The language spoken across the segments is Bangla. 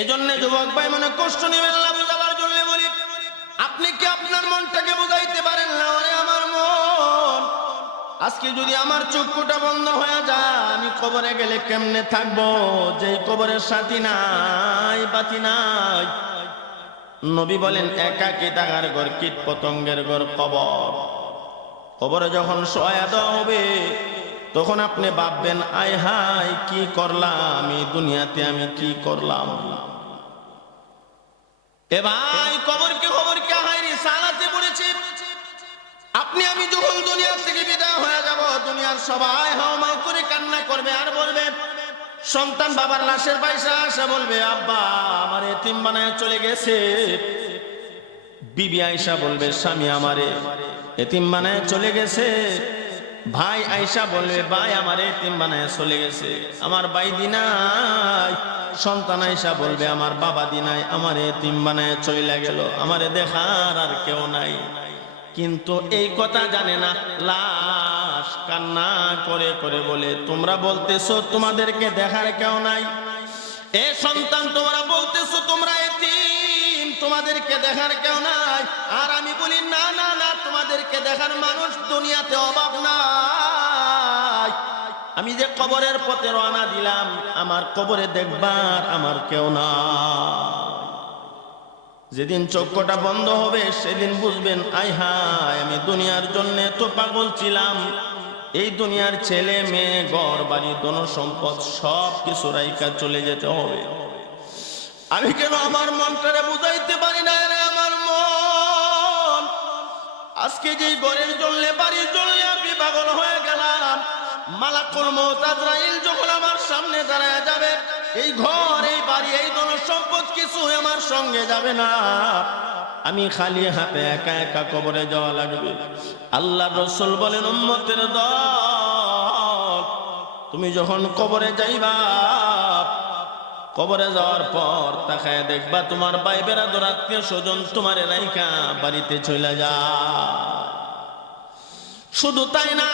এজন্য যুবক ভাই মনে কষ্ট নেবেন না, বুঝাবার জন্য বলি, আপনি কি আপনার মনটাকে বুঝাইতে পারেন না? ওরে আমার মন, আজকে যদি আমার চক্ষুটা বন্ধ হয়ে যায়, আমি কবরে গেলে কেমনে থাকবো? যেই কবরের সাথী নাই, বাতি নাই। নবী বলেন একাকী থাকার ঘর, কীট পতঙ্গের ঘর কবর। কবরে যখন শোয়া দেওয়া হবে, তখন আপনি ভাববেন, আয় হায় কি করলাম এই দুনিয়াতে, আমি কি করলাম? এ ভাই, কবরকে হায় রে সালাতে পড়েছে। আপনি আমি যখন দুনিয়া থেকে বিদায় হয়ে যাব, দুনিয়ার সবাই হাওমাও করে কান্না করবে আর বলবে, সন্তান বাবার লাশের পয়সা আসা বলবে, আব্বা আমার এতিম বানায় চলে গেছে। বিবি আয়েশা বলবে, স্বামী আমারে এতিম বানায় চলে গেছে। ভাই আয়েশা বলবে, ভাই আমার এতিম বানায় চলে গেছে। আমার ভাই দিনাই। সন্তান আয়েশা বলবে, আমার বাবা দিনাই, আমার এতিম বানায় চলে গেল, আমারে দেখার আর কেউ নাই। কিন্তু এই কথা জানে না, লাশ কান্না করে করে বলে, তোমরা বলতেছো তোমাদেরকে দেখার কেউ নাই। এ সন্তান, তোমরা বলতেছো তোমরা এতিম, তোমাদেরকে দেখার কেউ নাই। আর আমি বলি, না না না, তোমাদেরকে দেখার মানুষ দুনিয়াতে অভাব নাই। আমি যে কবরের পথে রওনা দিলাম, আমার কবরে দেখবার আমার কেউ না। যেদিন চক্ষুটা বন্ধ হবে, সেদিন বুঝবেন, আয় হায় আমি দুনিয়ার জন্য তো পাগল ছিলাম। এই দুনিয়ার ছেলে মেয়ে, ঘর বাড়ি, ধনসম্পদ সব কিছু রাইখা চলে যেতে হবে। আমি কেন আমার মনটারে বুঝাইতে পারি না রে আমার মন? আজকে যেই ঘরের জন্য, বাড়ির জন্য আমি পাগল হয়ে গেলাম, মালাকুল মউত আজরাইল যখন আমার সামনে দাঁড়ায় যাবে, এই ঘর, এই বাড়ি, এই ধনসম্পদ কিছু আমার সঙ্গে যাবে না। আমি খালি হাতে একা একা কবরে যাওয়া লাগবে। আল্লাহ রাসূল বলেন, উম্মতের দল, তুমি যখন কবরে যাইবা, কবরে যাওয়ার পর তাকায় দেখবা তোমার ভাই বেরাদর, আত্মীয় স্বজন তোমারে রাইখা বাড়িতে চলে যায়। শুধু তাই না,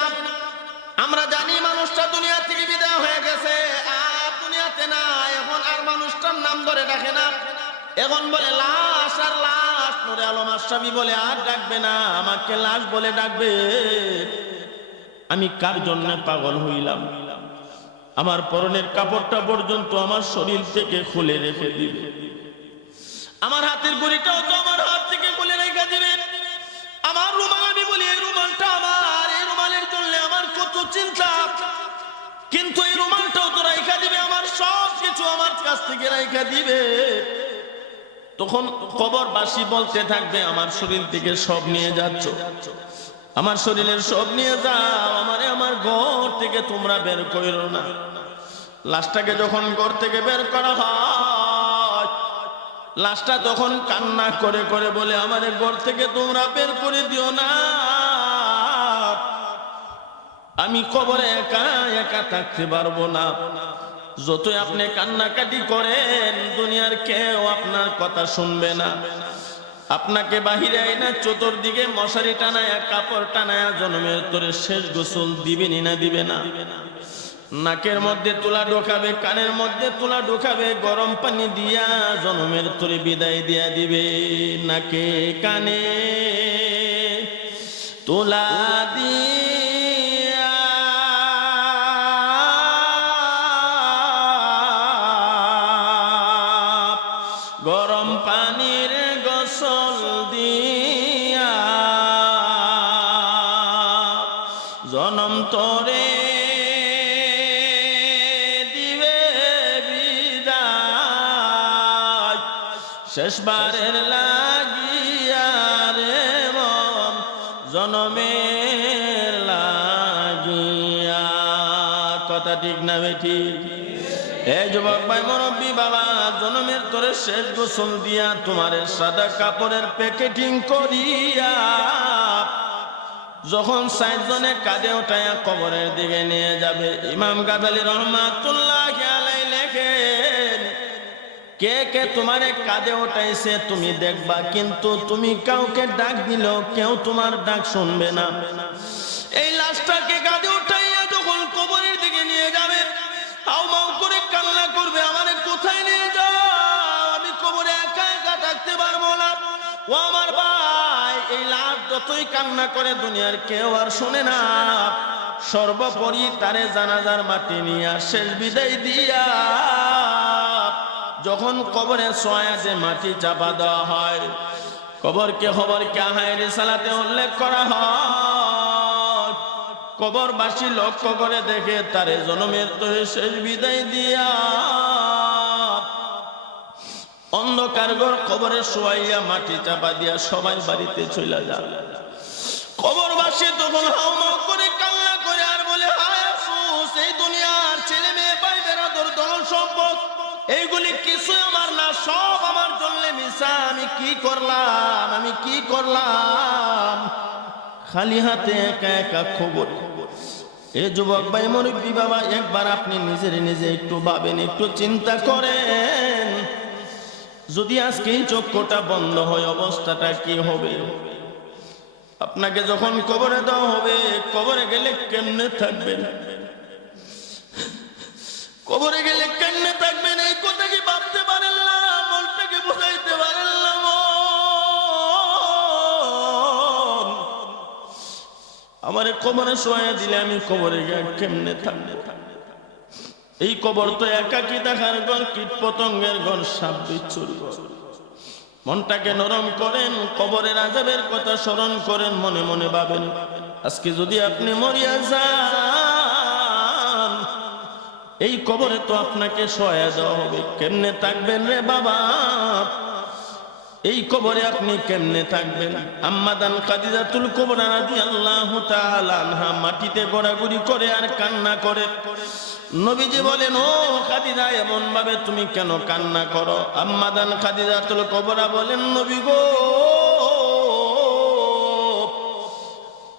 আমরা জানি মানুষটা দুনিয়া থেকে বিদায় হয়ে গেছে, আর দুনিয়াতে না। এখন আর মানুষটার নাম ধরে ডাকে না, এখন বলে লাশ আর লাশ। নূরে আলম আশরাফি বলে, আর ডাকবে না, আমাকে লাশ বলে ডাকবে। আমি কার জন্য পাগল হইলাম? আমার পরনের কাপড়টা পর্যন্ত আমার শরীর থেকে খুলে রেখে দিবে, আমার হাতের ঘড়িটাও তো আমার হাত থেকে খুলে রেখে দিবে, আমার রুমাল, আমি বলি এই রুমালটা আমার, এই রুমালের জন্য আমার কত চিন্তা, কিন্তু এই রুমালটাও তো রাইখা দিবে, আমার সব কিছু আমার কাছ থেকে রাইখা দিবে। তখন কবরবাসী বলতে থাকবে, আমার শরীর থেকে সব নিয়ে যাচ্ছ, আমার শরীরের সব নিয়ে যাও, আমারে আমার ঘর থেকে তোমরা বের করো না। লাশটাকে যখন ঘর থেকে বের করা হয়, লাশটা তখন কান্না করে করে বলে, আমারে ঘর থেকে তোমরা বের করে দিও না, আমি কবরে একা একা থাকতে পারবো না। যতই আপনি কান্নাকাটি করেন, দুনিয়ার কেউ আপনার কথা শুনবে না। আপনাকে বাহিরে আইনা চতুর্দিকে মশারি টানায়া, কাপড় টানায়া জনমের তোরে শেষ গোসল দিবেনি না দিবে না। নাকের মধ্যে তুলা ঢোকাবে, কানের মধ্যে তুলা ঢোকাবে, গরম পানি দিয়া জনমের তোরে বিদায় দিয়া দিবে। নাকে কানে তুলা দিয়া গরম পানির গোসল দিয়া জনম তোরে দিবে বিদায়, শেষবারের লাগিয়া রে মন, জনমের লাগিয়া। কথা ঠিক না বেঠি? এই যুবক ভাই, মুরব্বী বাবা, জনমের তোরে শেষ গোসল দিয়া, তোমারে সাদা কাপড়ের প্যাকেটিং করিয়া যখন 60 জনে কাঁধে উঠাইয়া কবরের দিকে নিয়ে যাবে, ইমাম গাজালি রহমাতুল্লাহি আলাইহি লেখেন, কে কে তোমারে কাঁধে উঠাইছে তুমি দেখবা, কিন্তু তুমি কাউকে ডাক দিল কেউ তোমার ডাক শুনবে না। এই লাশটাকে কাঁধে উঠাইয়া যখন কবরের দিকে নিয়ে যাবে, হাউমাউ করে কান্না করবে, আমারে কোথায় নিয়ে যাও, ও আমার ভাই, এই লাশ যতই কান্না করে দুনিয়ার কেউ আর শুনে না। সর্বোপরি তারে জানাজার মাটি নিয়ে শেষ বিদায় দিয়া যখন কবরে সোয়া যে মাটি চাপা দেওয়া হয়, কবরকে আহায় রিসালাতে উল্লেখ করা হয়। কবরবাসী লক্ষ্য করে দেখে তারে জনমের তো শেষ বিদায় দিয়া অন্ধকার ঘর কবরে শোয়াইয়া মাটি চাপা দিয়া সবাই বাড়িতে চলে যায়। কবরবাসী তখন হাউমাউ করে কান্না করে আর বলে, হায় আফসোস, এই দুনিয়ার ছেলে মেয়ে ভাই বেরাদর ধন সম্পদ এইগুলি কিছু আমার না, সব আমার জন্য মিশা। আমি কি করলাম খালি হাতে একা একা খবর। এ যুবক ভাই, মুরব্বী বাবা, একবার আপনি নিজে একটু ভাবেন, একটু চিন্তা করেন, যদি আজকে এই চক্ষুটা বন্ধ হয় অবস্থাটা কি হবে? আপনাকে যখন কবরে দেওয়া হবে, কবরে গেলে কেমনে থাকবেন? কবরে গেলে কেমনে থাকবেন? এই কথা কি ভাবতে পারেন না? মনটাকে বুঝাইতে পারেন না? আমারে কবরে শোয়া দিলে আমি কবরে গিয়ে কেমনে থাকবো? এই কবর তো একাকী দেখার ঘর, কীট পতঙ্গের ঘর, সাপ বিচ্ছুর ঘর। মনটাকে নরম করেন, কবরের আযাবের কথা স্মরণ করেন, মনে মনে ভাবেন, আজকে যদি আপনি মরিয়া যান, এই কবরে তো আপনাকে শোয়া দেওয়া হবে। কেমনে থাকবেন রে বাবা? এই কবরে আপনি কেমনে থাকবেন? আম্মাদান খাদিজাতুল কুবরা রাদিয়াল্লাহু তাআলা আনহা মাটিতে গড়াগড়ি করে আর কান্না করে। নবীজি বলেন, ও খাদিজা, এমন ভাবে তুমি কেন কান্না করো? আম্মাদান খাদিজাতুল কুবরা বলেন, নবী গো,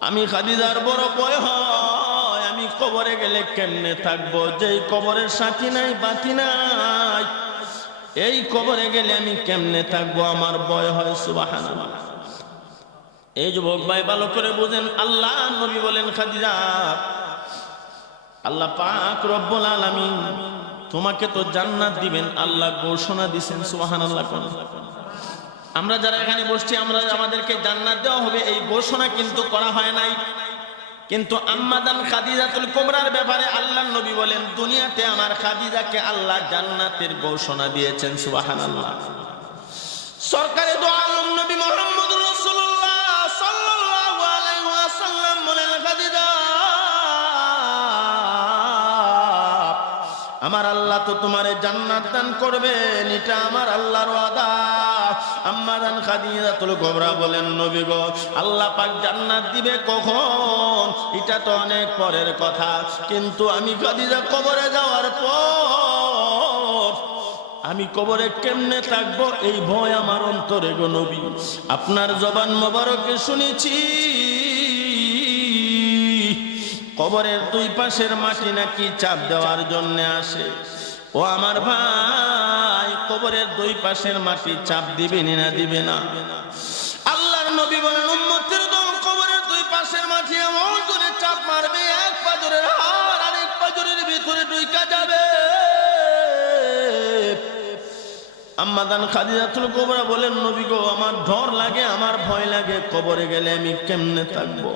আমি খাদিজার বড় ভয় হয়, আমি কবরে গেলে কেমনে থাকবো? যেই কবরের সাথী নাই বাতি নাই, এই কবরে গেলে আমি কেমনে থাকবো? আমার ভয় হয়। সুবহানাল্লাহ। এই যুবক ভাই, ভালো করে বুঝেন, আল্লাহ নবী বলেন, খাদিজা, আল্লাহ পাক রব্বুল আলামিন তোমাকে তো জান্নাত দিবেন, আল্লাহ ঘোষণা দিবেন। সুবহানাল্লাহ। আমরা যারা এখানে বসছি, আমাদেরকে জান্নাত দেওয়া হবে, এই ঘোষণা কিন্তু করা হয় নাই। কিন্তু আম্মাদান খাদিজাতুল কুবরার ব্যাপারে আল্লাহর নবী বলেন, দুনিয়াতে আমার খাদিজাকে আল্লাহ জান্নাতের ঘোষণা দিয়েছেন। সুবহানাল্লাহ। সরকারে দো আলম নবী মুহাম্মদুর রাসূলুল্লাহ সাল্লাল্লাহু আলাইহি ওয়াসাল্লাম বলেন, খাদিজা, আমার আল্লাহ তো তোমারে জান্নাত দান করবেন, এটা আমার আল্লাহর ওয়াদা। আম্মাদান খাদিজাতুল কুবরা বলেন, নবী গো, আল্লাহ পাক জান্নাত দিবে কখন? এটা তো অনেক পরের কথা, কিন্তু আমি খাদিজা কবরে যাওয়ার পর আমি কবরে কেমনে থাকবো, এই ভয় আমার অন্তরে গো নবী। আপনার জবান মোবারকে শুনেছি কবরের দুই পাশের মাটি নাকি চাপ দেওয়ার জন্য আসে। ও আমার ভাই, কবরের দুই পাশের মাটি চাপ দিবে না দিবে না? আল্লাহর নবী বলেন, উম্মতের দল কবরের দুই পাশের মাটি এমন করে চাপ মারবে, এক পাজরের হাড় আরেক পাজরের ভিতরে ঢুইকা যাবে। আম্মাদান খাদিজাতুল কুবরা বলেন, নবী গো, আমার ডর লাগে, আমার ভয় লাগে, কবরে গেলে আমি কেমনে থাকবো?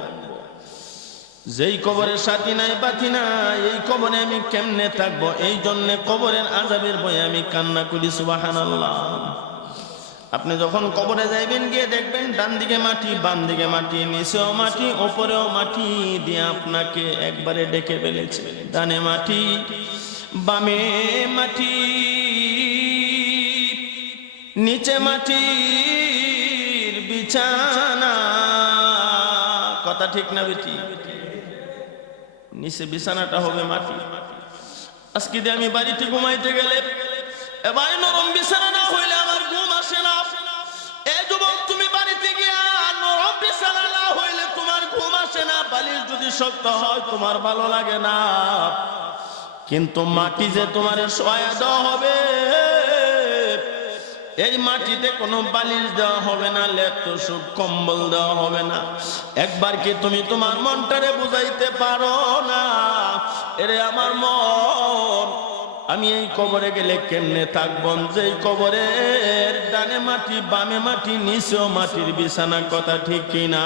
যেই কবরের সাথী নাই বাতি নাই, এই কবরে আমি কেমনে থাকবো? এই জন্য কবরের আযাবের ভয়ে আমি কান্না করি। সুবহানাল্লাহ। আপনি যখন কবরে যাইবেন, গিয়ে দেখবেন ডান দিকে মাটি, বাম দিকে মাটি, নিচেও মাটি, উপরেও মাটি দিয়ে আপনাকে একবারে ডেকে ফেলেছে। ডানে মাটি, বামে মাটি, নিচে মাটির বিছানা। কথা ঠিক না বেটি? নিচে বিছানাটা হবে মাটি। আজকে দিয়ে আমি বাড়িতে ঘুমাইতে গেলে, এবার নরম বিছানা না হইলে আমার ঘুম আসে না। এই যুবক, তুমি বাড়িতে গিয়া নরম বিছানা না হইলে তোমার ঘুম আসে না। বালিশ যদি শক্ত হয় তোমার ভালো লাগে না, কিন্তু মাটি যে তোমার শোয়া দেওয়া হবে, এই মাটিতে কোনো বালিশ দেওয়া হবে না, লেপ তোষক কম্বল দেওয়া হবে না। একবার কি তুমি তোমার মনটারে বুঝাইতে পারো না, এরে আমার মন, আমি এই কবরে গেলে কেমনে থাকবো? যেই কবরের ডানে মাটি বামে মাটি নিচেও মাটির বিছানা, কথা ঠিক কিনা?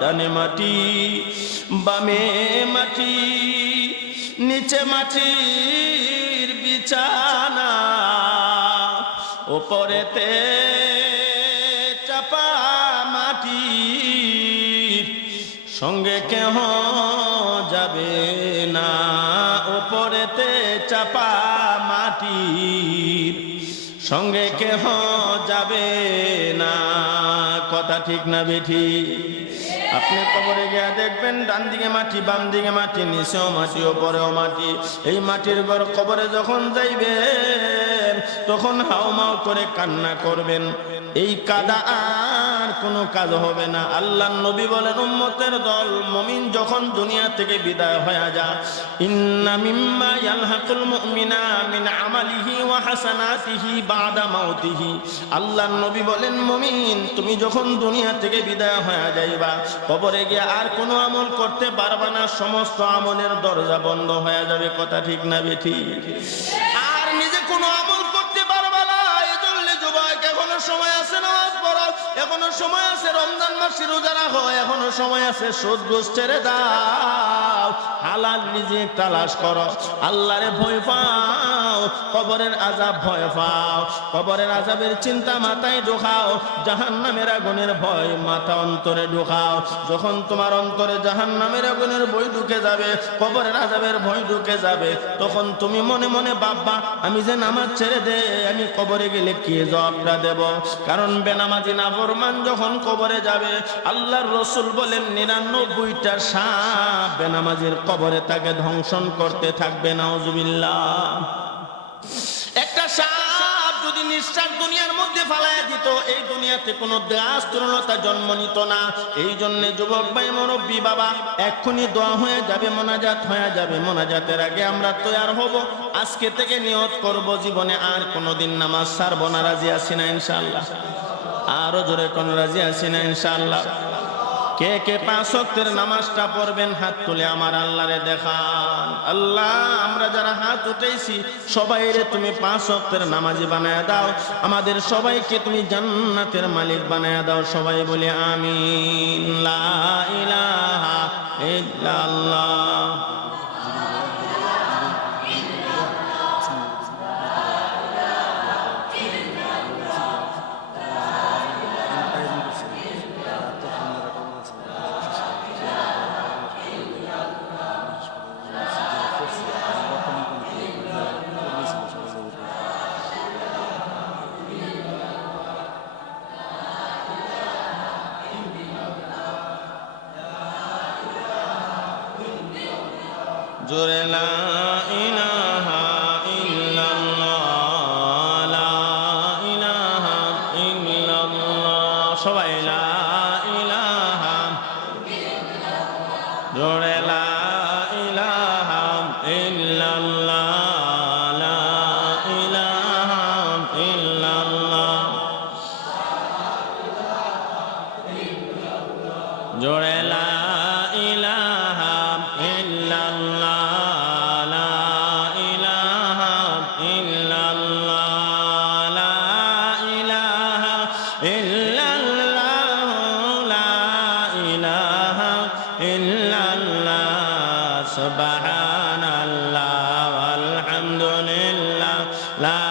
ডানে মাটি বামে মাটি নিচে মাটির বিছানা, ওপরেতে চাপা মাটির সঙ্গে কেহ যাবে না, ওপরেতে চাপা মাটির সঙ্গে কেহ যাবে না, কথা ঠিক না বেঠি? আপনি কবরে গিয়া দেখবেন ডান দিকে মাটি বাম দিকে মাটি নিচেও মাটি ওপরেও মাটি। এই মাটির ঘর কবরে যখন যাইবেন তখন হাউমাউ করে কান্না করবেন। এই কাদা আর কোনো কাজ হবে না। আল্লাহর নবী বলেন, উম্মতের দল মুমিন যখন দুনিয়া থেকে বিদায় হয়ে যায়, ইন্না মিম্মা ইয়ালহাকুল মুমিনা মিন আমালিহি ওয়া হাসানাতিহি বাদা মাউতিহি। আল্লাহর নবী বলেন, মুমিন তুমি যখন দুনিয়া থেকে বিদায় হয়ে যাইবা, কবরে গিয়ে আর কোনো আমল করতে পারবা না, সমস্ত আমলের দরজা বন্ধ হয়ে যাবে, কথা ঠিক না বেঠি? আর নিজে কোনো আমল করতে পারবা না। এজন্য যুবক, এখনো সময় আছে নামাজ পড়ো, এখনো সময় আছে রমজান মাসে রোজা রাখো, এখনো সময় আছে সুদ ঘুষ ছেড়ে দাও, হালাল রিজিক তালাশ করো, আল্লাহরে ভয় পাও, কবরের আযাব ভয় পাও, কবরের আযাবের চিন্তা মাথায় ঢোকাও, জাহান্নামের আগুনের ভয় মাথা অন্তরে ঢোকাও। যখন তোমার অন্তরে জাহান্নামের আগুনের ভয় ঢুকে যাবে, কবরের আযাবের ভয় ঢুকে যাবে, তখন তুমি মনে মনে ভাববা, আমি যে নামাজ ছেড়ে দে, আমি কবরে গেলে কি জবাবটা দেব? কারণ বেনামাজি নাফরমান যখন কবরে যাবে, আল্লাহর রাসূল বলেন ৯৯টা সাপ বেনামাজির কবরে তাকে ধ্বংসন করতে থাকবে। নাউজুবিল্লাহ। একটা সাপ যদি নিঃশ্বাস দুনিয়ার মধ্যে ফালাইয়া দিত, এই দুনিয়াতে কোনো গাছ তরুণতা জন্ম নিত না। এই জন্য যুবক ভাই, মুরব্বী বাবা, এক্ষুনি দোয়া হয়ে যাবে, মোনাজাত হয়ে যাবে। মোনাজাতের আগে আমরা তৈয়ার হব, আজকে থেকে নিয়ত করব জীবনে আর কোনোদিন নামাজ ছাড়ব না। রাজি আছি না ইনশাআল্লাহ? আরো জোরে কোন রাজি আছি না ইনশাআল্লাহ? কে কে ৫ ওয়াক্তের নামাজটা পড়বেন হাত তুলে আমার আল্লাহরে দেখান। আল্লাহ, আমরা যারা হাত উঠাইছি সবাইরে তুমি ৫ ওয়াক্তের নামাজি বানায় দাও, আমাদের সবাইকে তুমি জান্নাতের মালিক বানায় দাও। সবাই বলি আমিন। লা ইলাহা ইল্লাল্লাহ। জোরে লা ইলাহা ইল্লাল্লাহ, লা ইলাহা ইল্লাল্লাহ। সবাই লা ইলাহা, জোরে লা ইলাহা ইল্লাল্লাহ, লা ইলাহা ইল্লাল্লাহ, জোরে লা ইলাহা ইল্লাল্লাহ, লা ইলাহা ইল্লাল্লাহ, লা ইলাহা ইল্লাল্লাহ, লা ইলাহা ইল্লাল্লাহ। সুবহানাল্লাহ আলহামদুলিল্লাহ, লা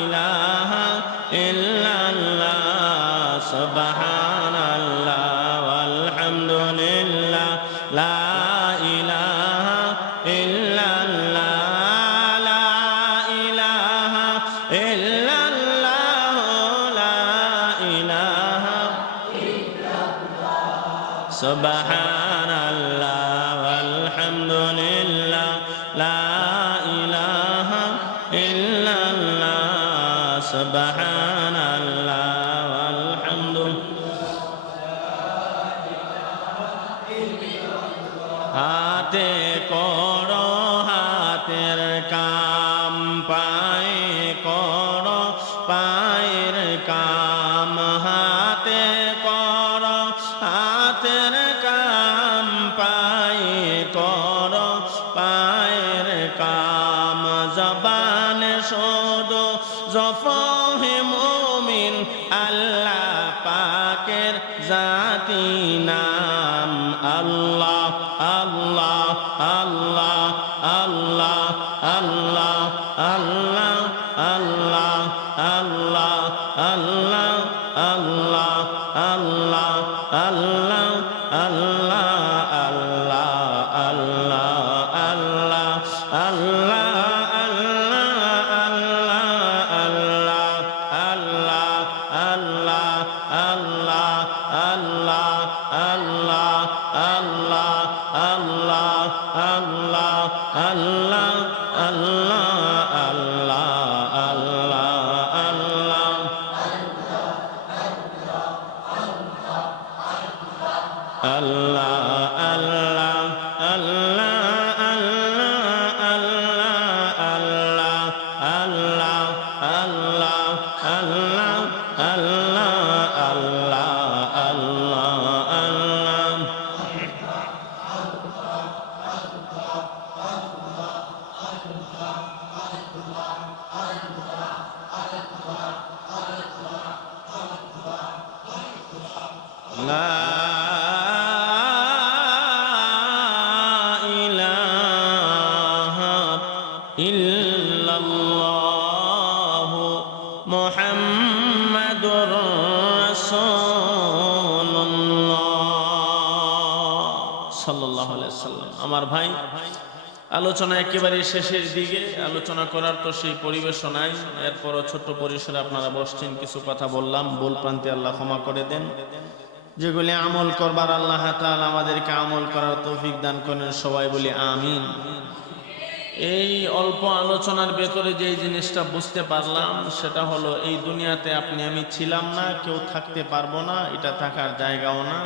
ইলাহা ইল্লাল্লাহ। সুবহানাল্লাহ আলহামদুলিল্লাহ, লা ইলাহা ইল্লাল্লাহ, লা ইলাহা ইল্লাল্লাহ, লা ইলাহা ইল্লাল্লাহ। সুবহানাল্লাহ আলহামদুলিল্লাহ, লা ইলাহা ইল্লাল্লাহ। সুবহানাল্লাহ আলহামদুলিল্লাহ। হাতে করো হাতের কাম, পায়ে করো পায়ের কাম, হাতে করো হাতের কাম, পায়ে করো পায়ের কাম, জবান হে মুমিন আল্লাহ পাকের জাতি নাম আল্লাহ আল্লাহ আল্লাহ আল্লাহ আল্লাহ আল্লাহ আল্লাহ আল্লাহ আল্লাহ আল্লাহ আল্লাহ আল্লাহ আল্লাহ আমার ভাই আলোচনা একেবারে শেষের দিকে, আলোচনা করার তো সেই পরিবেশ নাই, এরপরও ছোট্ট পরিসরে আপনারা বসছেন, কিছু কথা বললাম, ভুল প্রান্তে আল্লাহ ক্ষমা করে দেন। যেগুলি আমল করবার আল্লাহ তাআলা আমাদেরকে আমল করার তৌফিক দান করেন, সবাই বলি আমিন। এই অল্প আলোচনার ভেতরে যে জিনিসটা বুঝতে পারলাম সেটা হলো এই দুনিয়াতে আপনি আমি ছিলাম না, কেউ থাকতে পারবো না, এটা থাকার জায়গাও না,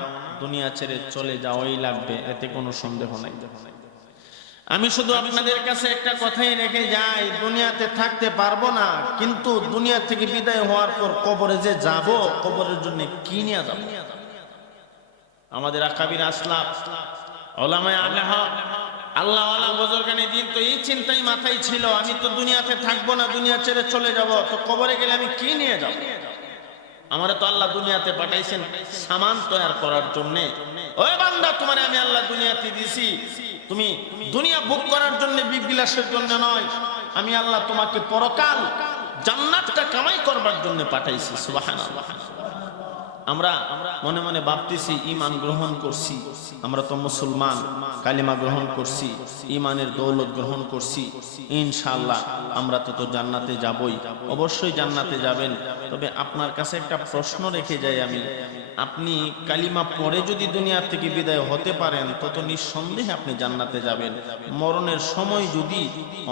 দুনিয়া ছেড়ে চলে যাওয়াই লাগবে, এতে কোনো সন্দেহ নাই। আমি শুধু আপনাদের কাছে একটা কথাই রেখে যাই, দুনিয়াতে থাকতে পারবো না, কিন্তু দুনিয়া থেকে বিদায় হওয়ার পর কবরে যে যাব, কবরের জন্য কি নিয়ে যাব? আমাদের আকাবির আসলাফ উলামায়ে আহলে হক আল্লাহওয়ালা বুজুর্গানে দিন তো এই চিন্তাই মাথায় ছিল, আমি তো দুনিয়াতে থাকবো না, দুনিয়া ছেড়ে চলে যাব, তো কবরে গেলে আমি কি নিয়ে যাব? আমারে তো আল্লাহ দুনিয়াতে পাঠাইছেন সামান তৈরি করার জন্য। ওই বান্দা, তোমারে আমি আল্লাহ দুনিয়াতে দিছি, তুমি দুনিয়া ভোগ করার জন্য, বিবিলাসের জন্য নয়, আমি আল্লাহ তোমাকে পরকাল জান্নাতটা কামাই করবার জন্য পাঠাইছি। সুবহানাল্লাহ। আমরা মনে মনে ভাবতেছি ঈমান গ্রহণ করছি, আমরা তো মুসলমান, কালিমা গ্রহণ করছি, ঈমানের দৌলত গ্রহণ করছি, ইনশাআল্লাহ আমরা তো জান্নাতে যাবই, অবশ্যই জান্নাতে যাবেন। তবে আপনার কাছে একটা প্রশ্ন রেখে যাই আমি, আপনি কালিমা পড়ে যদি দুনিয়া থেকে বিদায় হতে পারেন তো নিঃসন্দেহে আপনি জান্নাতে যাবেন। মরণের সময় যদি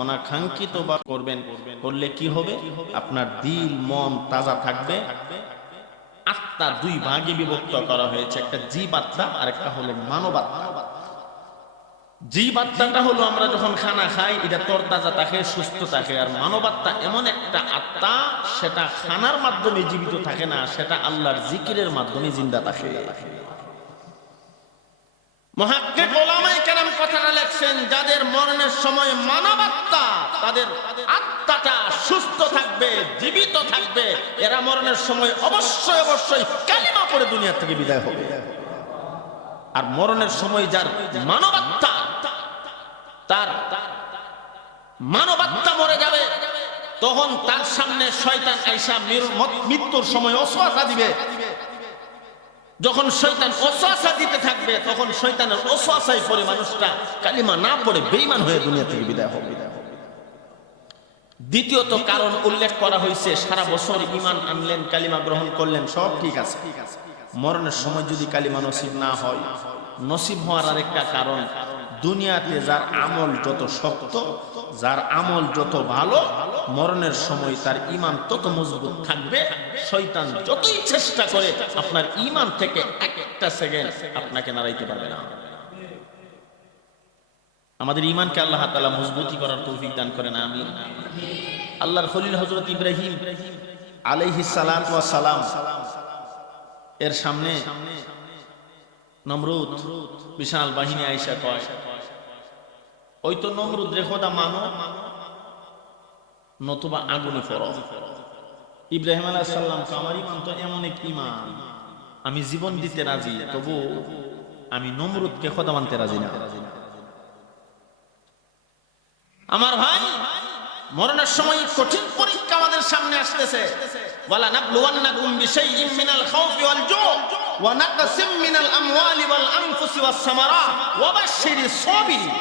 অনাকাঙ্ক্ষিত বা করলে কি হবে? আপনার দিল মন তাজা থাকবে। আত্মা দুই ভাগে বিভক্ত করা হয়েছে, একটা জীব আত্মা আর একটা হলো মানব আত্মা। জীব আত্মাটা হলো আমরা যখন খানা খাই, এটা তরতাজা থাকে, সুস্থ থাকে। আর মানব আত্মা এমন একটা আত্মা, সেটা খানার মাধ্যমে জীবিত থাকে না, সেটা আল্লাহর জিকিরের মাধ্যমে জিন্দা থাকে। মুহাক্কিক উলামায়ে কেরাম কথাটা লেখছেন, যাদের মরণের সময় মানব আত্মা, তাদের আত্মাটা সুস্থ থাকবে, জীবিত থাকবে, এরা মরণের সময় অবশ্যই অবশ্যই কালিমা পড়ে দুনিয়া থেকে বিদায় হবে। আর মরণের সময় যার মানব আত্মা, তার মানব আত্মা মরে যাবে, তখন তার সামনে শয়তান আইসা মৃত্যুর সময় ওয়াসওয়াসা দিবে। যখন শয়তান ওয়াসওয়াসা দিতে থাকবে, তখন শয়তানের ওয়াসওয়াসায় পড়ে মানুষটা কালিমা না পড়ে বেঈমান হয়ে দুনিয়া থেকে বিদায় হবে। দ্বিতীয়ত কারণ উল্লেখ করা হয়েছে, সারা বছর ঈমান আনলেন, কালিমা গ্রহণ করলেন, সব ঠিক আছে, মরণের সময় যদি কালিমা নসিব না হয়, নসিব হওয়ার আরেকটা কারণ, দুনিয়াতে যার আমল যত শক্ত, যার আমল যত ভালো, মরণের সময় তার ঈমান তত মজবুত থাকবে। শয়তান যতই চেষ্টা করে আপনার ঈমান থেকে একটা সেকেন্ড আপনাকে নাড়াইতে পারবে না। আমাদের ঈমানকে আল্লাহ তাআলা মজবুতি করার তৌফিক দান করেন, আমিন। আল্লাহর খলিল হযরত ইব্রাহিম আলাইহিস সালাতু ওয়াস সালাম এর সামনে নমরুদ বিশাল বাহিনী আইসা কয়, ওই তো নমরুদ রে খোদা মানো, নতুবা আগুনে পড়ো। ইব্রাহিম আলাইহিস সালাম আমার ঈমান তো এমন এক ঈমান, আমি জীবন দিতে রাজি, তবু আমি নমরুদকে খোদা মানতে রাজি না। আমার ভাই, মরণের সময় কঠিন পরীক্ষা আমাদের সামনে আসতেছে। ওয়ালা নাবলুওয়ান্নাকুম বিশাইইম মিনাল খাউফি ওয়াল জু' ওয়া নাকসিম মিনাল আমওয়ালি ওয়াল আনফুসি ওয়াস সামারাত ওয়া বাশশিরিস সাবিরিন।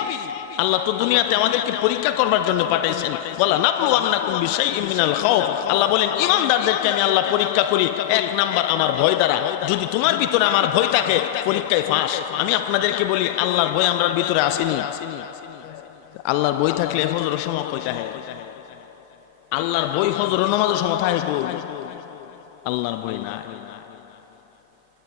আল্লাহ তো দুনিয়াতে আমাদেরকে পরীক্ষা করবার জন্য পাঠাইছেন। ওয়ালা নাবলুওয়ান্নাকুম বিশাইইম মিনাল খাউফ, আল্লাহ বলেন ঈমানদারদেরকে আমি আল্লাহ পরীক্ষা করি এক নাম্বার আমার ভয় দ্বারা। যদি তোমার ভিতরে আমার ভয় থাকে, পরীক্ষায় ফাঁস। আমি আপনাদেরকে বলি, আল্লাহর ভয় আমরার ভিতরে আসেনি। আল্লাহর বই থাকলে ফজরের সময় কইতা হয়, আল্লাহর বই ফজরের নামাজের সময় থাকে কই? আল্লাহর বই না।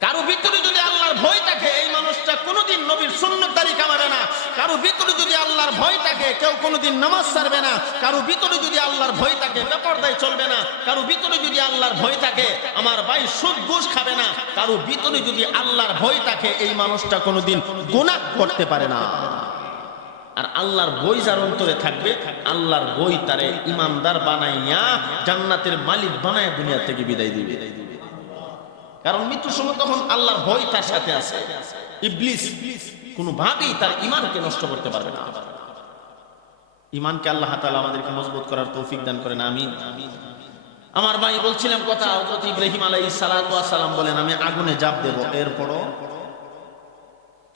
কারো ভিতরে যদি আল্লাহর ভয় থাকে, এই মানুষটা কোনোদিন নবীর সুন্নাত তরিকা মানে না। কারো ভিতরে যদি আল্লাহর ভয় থাকে, কেউ কোনোদিন নামাজ ছাড়বে না। কারো ভিতরে যদি আল্লাহর ভয় থাকে, বেপরদায় চলবে না। কারো ভিতরে যদি আল্লাহর ভয় থাকে, আমার ভাই সুদ ঘুষ খাবে না। কারো ভিতরে যদি আল্লাহর ভয় থাকে, এই মানুষটা কোনোদিন গুনাহ করতে পারে না। আর আল্লাহর বই যার অন্তরে থাকবে, আল্লাহর বই তারে ইমানদার বানাইয়া জান্নাতের মালিক বানাইয়া দুনিয়া থেকে বিদায় দিবে। কারণ মৃত্যুর সময় তখন আল্লাহর ভয় তার সাথে আছে। ইবলিস কোনোভাবেই তার ঈমানকে নষ্ট করতে পারবে না। ঈমানকে আল্লাহ তাআলা আমাদেরকে মজবুত করার তৌফিক দান করেন, আমিন। আমার ভাই বলছিলাম কথা, হযরত ইব্রাহিম আলাইহিস সালাতু ওয়াস সালাম বলেন, আমি আগুনে ঝাঁপ দেব, এরপরও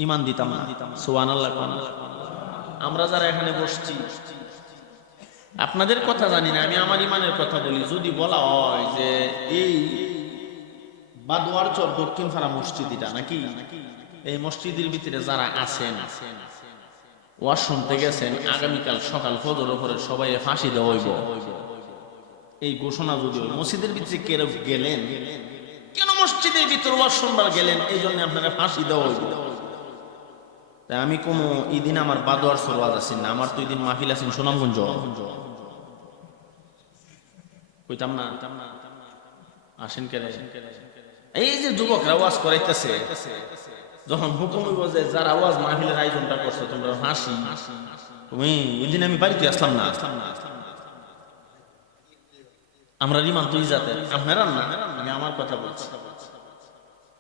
ঈমান দিতাম না। সুবহানাল্লাহ। আমরা যারা এখানে বসছি, আপনাদের কথা জানি না, আমি আমার ঈমানের কথা বলি। যদি বলা হয় যে এই বাদোয়ার চর দক্ষিণ পাড়া মসজিদটা নাকি, এই মসজিদের ভিতরে যারা আছেন, ওয়াজ শুনতে গেছেন, আগামীকাল সকাল ফজরের পরে সবাই ফাঁসি দেওয়া হইব, এই ঘোষণা যদি মসজিদের ভিতরে কেউ গেলেন, কেন মসজিদের ভিতরে ওয়াজ শুনবার গেলেন, এই জন্য আপনারা ফাঁসি দেওয়া হইব। তাই আমি কোনো ইদিন আমার বাদোয়ার চর ওয়াজ আছেন না, আমার তো ইদিন মাহফিল আছেন সুনামগঞ্জ, কইতাম না আসেন কেন? এই যে যুবকরা ওয়াজ করাইতেছে, যখন হুকুম হইব যে যারা ওয়াজ মাহফিলের আয়োজনটা করছো তোমরা হাসি, তুমি ওই দিন আমি বাড়িতে আসলাম না। আমরা ঈমান তো ইজাতের, আপনারা না, আমি আমার কথা বলছি।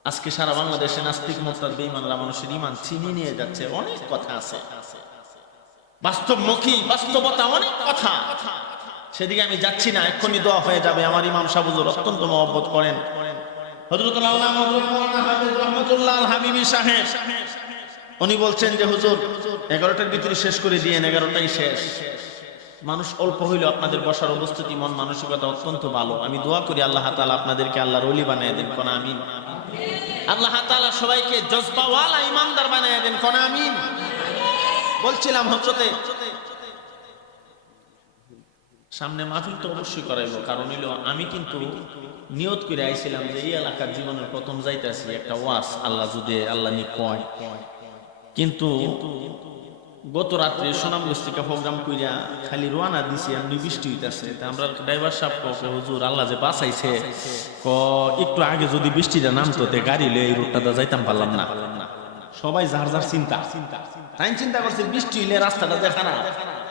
আজকে সারা বাংলাদেশে নাস্তিক মুরতাদ বেঈমানরা মানুষের ঈমান ছিনিয়ে নিয়ে যাচ্ছে। অনেক কথা আছে, বাস্তবমুখী বাস্তবতা অনেক কথা, সেদিকে আমি যাচ্ছি না। এক্ষুনি দোয়া হয়ে যাবে। আমার ইমাম সাহেব হুজুর অত্যন্ত মহব্বত করেন, হযরতুল আল্লামা মাওলানা হাফিজ রহমাতুল্লাহ আল হাবিবি সাহেব, উনি বলছেন যে হুজুর 11টার ভিতরে শেষ করে দিয়েন, 11টাই শেষ। মানুষ অল্প হইলেও আপনাদের বসার অবস্থিতি, মন মানসিকতা অত্যন্ত ভালো। আমি দোয়া করি আল্লাহ তাআলা আপনাদেরকে আল্লাহর ওলি বানায় দেন, কোন আমিন। আল্লাহ তাআলা সবাইকে জজবাওয়ালা ঈমানদার বানায় দেন, কোন আমিন। বলছিলাম হযরতে সামনে মাহফিল তো অবশ্যই করাইবো, কারণ হইলো আমি কিন্তু নিয়ত করে আইছিলাম যে এই এলাকার জীবনের প্রথম যাইতেছি একটা ওয়াজ, আল্লাহ যদি আল্লাহ নি কয়। কিন্তু গত রাত্রে সুনামগঞ্জ থেকে প্রোগ্রাম কইরা খালি রওনা দিছি, এমনি বৃষ্টি হইতাছে। তা আমরা ড্রাইভার সাহেব কয়, হুজুর আল্লাহ যে বাঁচাইছে, একটু আগে যদি বৃষ্টিটা নামতো তে গাড়ি লয়ে এই রোডটা যাইতাম পারলাম না। সবাই যার যার চিন্তা, তাই চিন্তা করছে বৃষ্টি হইলে রাস্তাটা দেখা না,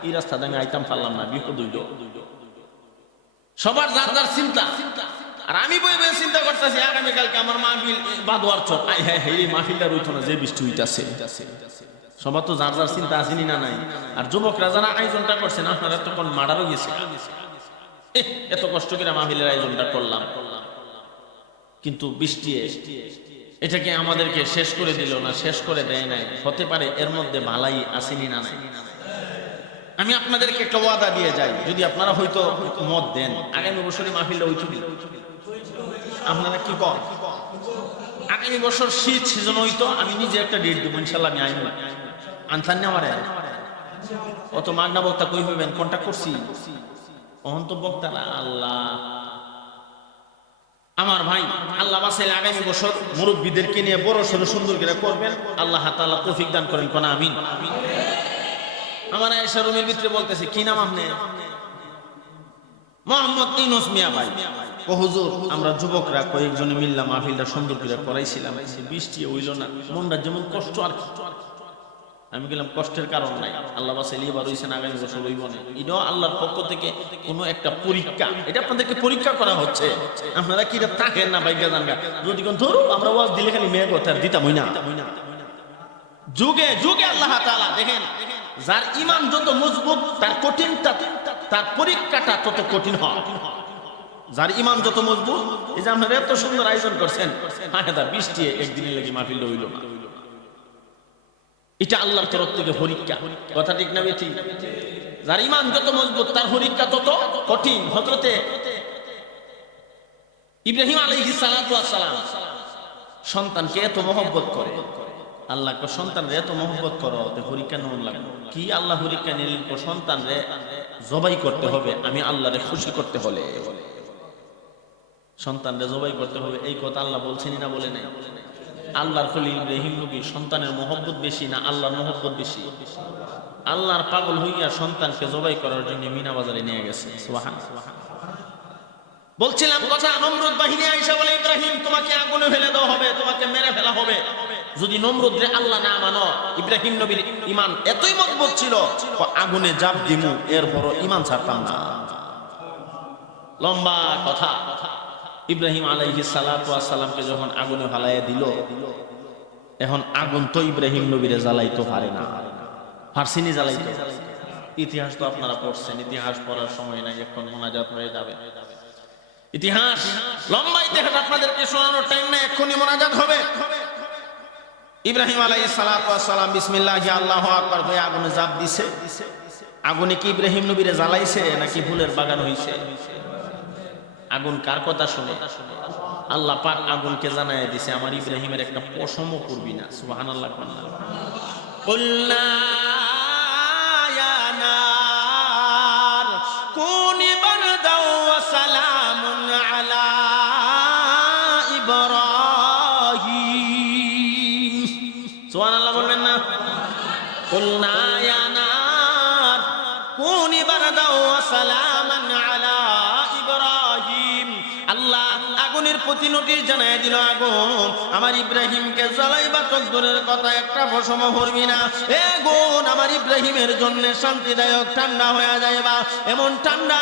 এই রাস্তাটা আমি আইতাম পারলাম না, বিপদ হইল। সবার যার যার চিন্তা। আর আমি বই বই চিন্তা করতেছি আগামীকালকে আমার মাহফিল বাদোয়ার চর, আই হ্যাঁ এই মাহফিলটা রইতো না যে বৃষ্টি হইতাছে। সবার তো যার যার চিন্তা আসেনি না নাই। আর যুবকরা যারা আয়োজনটা করছেন, আপনারা তখন মারারও গেছে, এত কষ্ট করে মাহফিলের আয়োজনটা করলাম, কিন্তু বৃষ্টি এটাকে আমাদেরকে শেষ করে দিল না, শেষ করে দেয় নাই। হতে পারে এর মধ্যে ভালাই আসেনি না নাই। আমি আপনাদেরকে একটা ওয়াদা দিয়ে যাই, যদি আপনারা হয়তো মত দেন, আগামী বছরে মাহফিলটা হইতো, আপনারা কি কন? আগামী বছর শীত সিজন হইতো, আমি নিজে একটা ডেট দেবো, ইনশাল্লাহ আমি আইব। আনসার না আমার অত মাগনা বক্তা কই হইবেন, কন্টাক্ট করছি অহন্ত বক্তারা। আল্লাহ আমার ভাই, আল্লাহ বাসাইলে আগামী বছর মুরব্বীদেরকে নিয়ে বড় সড়ো সুন্দর করে করবেন, আল্লাহ তাআলা তৌফিক দান করেন, কোন আমিন। আমার আয়েশা রুমের ভিতরে বলতেছে, কি নাম আপনি? মোহাম্মদ ইউনূস মিয়া ভাই। ও হুজুর, আমরা যুবকরা কয়েকজনে মিললাম মাহফিলটা সুন্দর করে করাইছিলাম, বৃষ্টি হইল না, মনটা যেমন কষ্ট আর কি। আমি বললাম কষ্টের কারণ নাই, আল্লাহ বাসাইলি এবার হইছেন, আগামী বছর হইব না। এটাও আল্লাহর পক্ষ থেকে কোনো একটা পরীক্ষা, এটা আপনাদেরকে পরীক্ষা করা হচ্ছে। আপনারা কি এটা থাকেন না ভাইগা জানগা, যদি কোন ধরো আমরা ওয়াজ দিলে খালি মেয়ে কথা দিতাম হই না। যুগে যুগে আল্লাহ তাআলা দেখেন, যার ঈমান যত মজবুত তার কঠিনটা, তার পরীক্ষাটা তত কঠিন হয়। যার ঈমান যত মজবুত, এই যে আপনারা এত সুন্দর আয়োজন করছেন, হায়দা বৃষ্টি একদিনে লেগে মাহফিল হইল না, এটা আল্লাহর তরফ থেকে পরীক্ষা। কথা ঠিক না বেঠিক? যার ঈমান যত মজবুত তার পরীক্ষা তত কঠিন। হযরতে ইব্রাহিম আলাইহিস সালাতু ওয়াস সালাম সন্তানকে এত মহব্বত করে, আল্লাহকে সন্তানরে এত মহব্বত করো, পরীক্ষা নেওয়া লাগবে কি? আল্লাহ পরীক্ষা নিলেন, সন্তানরে জবাই করতে হবে, আমি আল্লাহরে খুশি করতে হলে সন্তানরে জবাই করতে হবে। এই কথা আল্লাহ বলছেনই না বলে নাই? আল্লাহর খলিল ইব্রাহিম নবী সন্তানের মহব্বত বেশি না আল্লাহর মহব্বত বেশি? আল্লাহর পাগল হইয়া সন্তানকে জবাই করার জন্য মিনা বাজারে নিয়ে গেছে। সুবহানাল্লাহ। বলছিলাম কথা, নমরুদ বাহিনী আয়েশা বলে, ইব্রাহিম তোমাকে আগুনে ফেলে দেওয়া হবে, তোমাকে মেরে ফেলা হবে যদি নমরুদরে আল্লাহ না মানো। ইব্রাহিম নবীর ঈমান এতই মজবুত ছিল, আগুনে জাপ দিমু এরপরও ঈমান ছাড়তাম না। লম্বা কথা। ইব্রাহিম আলাইহিস সালাতু ওয়াস সালামকে যখন আগুনে ফালাইয়া দিল, এখন আগুন তো ইব্রাহিম নবীরে জ্বালাইতে পারে না, ফারসিনি জ্বালাইতে। ইতিহাস তো আপনারা পড়ছেন, ইতিহাস পড়ার সময় নাই, এখন মোনাজাত হয়ে যাবে। ইতিহাস লম্বা, ইতিহাস আপনাদেরকে শোনানোর টাইম নাই, এক্ষুনি মোনাজাত হবে। ইব্রাহিম আলাইহিস সালাতু ওয়াস সালাম বিসমিল্লাহি আল্লাহু আকবার হয়ে আগুনে জাপ দিছে। আগুনে কি ইব্রাহিম নবীরে জ্বালাইছে নাকি ফুলের বাগান হইছে? আগুন কার কথা শুনে? আল্লাহ পাক আগুনকে জানায় দিছে, আমার ইব্রাহিমের একটা পশমও করবি না। সুবহানাল্লাহ। কুলনা ইয়া নার কুনি বারদাও ওয়া সালামুন আলা ইব্রাহিম। সুবহানাল্লাহ বলবেন না? কুলনা ইয়া নার কুনি বারদাও ওয়া সালামান আলা ইব্রাহিম। আল্লাহ আগুনের প্রতি নোটিশ জানায় দিল, আগুন আমার ইব্রাহিমকে জ্বালাইবা তকদরের কথা একটা পশম করবি না। এ আগুন আমার ইব্রাহিমের জন্য শান্তিদায়ক ঠান্ডা হয়ে যাইবা, এমন ঠান্ডা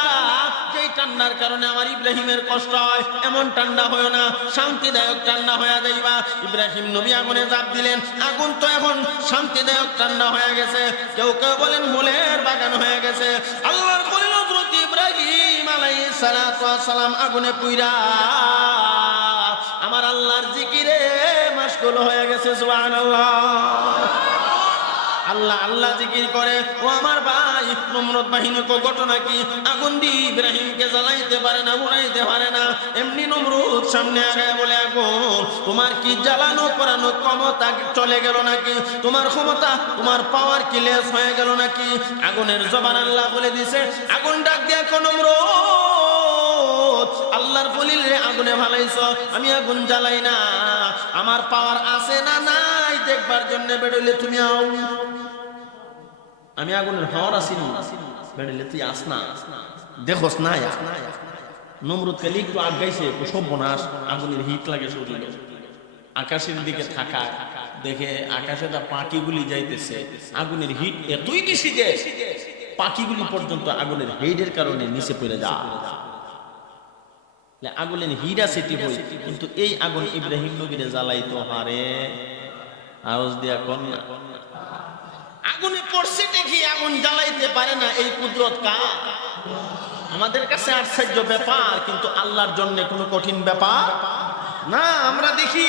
যেই ঠান্ডার কারণে আমার ইব্রাহিমের কষ্ট হয়, এমন ঠান্ডা হয় না, শান্তিদায়ক ঠান্ডা হয়ে যাইবা। ইব্রাহিম নবী আগুনে জাপ দিলেন, আগুন তো এখন শান্তিদায়ক ঠান্ডা হয়ে গেছে। কেউ কেউ বলেন ফুলের বাগান হয়ে গেছে। আল্লাহর খলিল হযরত ইব্রাহিম আলাইহিস সালাতু ওয়াস সালাম আগুনে পুইরা আমার আল্লাহর জিকিরে মশগুল হয়ে গেছে। সুবহানাল্লাহ। আল্লাহ আল্লাহ জিকির করে। ও আমার ভাই, নমরুদ বাহিনী কো ঘটনা কি? আগুন দিয়ে ইব্রাহিমকে জ্বালাইতে পারে না, উড়াইতে পারে না। এমনি নমরুদ সামনে আগায় বলে, আগুন তোমার কি জ্বালানো পোড়ানো ক্ষমতা চলে গেল নাকি? তোমার ক্ষমতা, তোমার পাওয়ার কি লেস হয়ে গেল নাকি? আগুনের জবান আল্লাহ বলে দিছে। আগুন ডাক দিয়া কোন নমরুদ, আল্লাহর খলিল রে আগুনে ফালাইছো, আমি আগুন জ্বালাই না, আমার পাওয়ার আছে না নাই দেখবার জন্য বেরোলে তুমি আও। আমি আগুনের পাওয়ার আসিনি, বেরোলে তুই আস না, দেখোস না। নমরুদ খালি একটু আগাইছে, সর্বনাশ, আগুনের হিট লাগে শরীরে। আকাশের দিকে থাকা দেখে আকাশে যা পাখিগুলি যাইতেছে, আগুনের হিট এতই বেশি যে পাখিগুলি পর্যন্ত আগুনের হিটের কারণে নিচে পড়ে যায়। আগুনের হিট আছে ঠিকই, কিন্তু এই আগুন ইব্রাহিম নবীরে জ্বালাইতো হারে। আওয়াজ দিয়া কোন না, আগুনে পড়ছে দেখি আগুন জ্বালাইতে পারে না, এই কুদরত কার? আমাদের কাছে আশ্চর্য ব্যাপার, কিন্তু আল্লাহর জন্য কোনো কঠিন ব্যাপার না। আমরা দেখি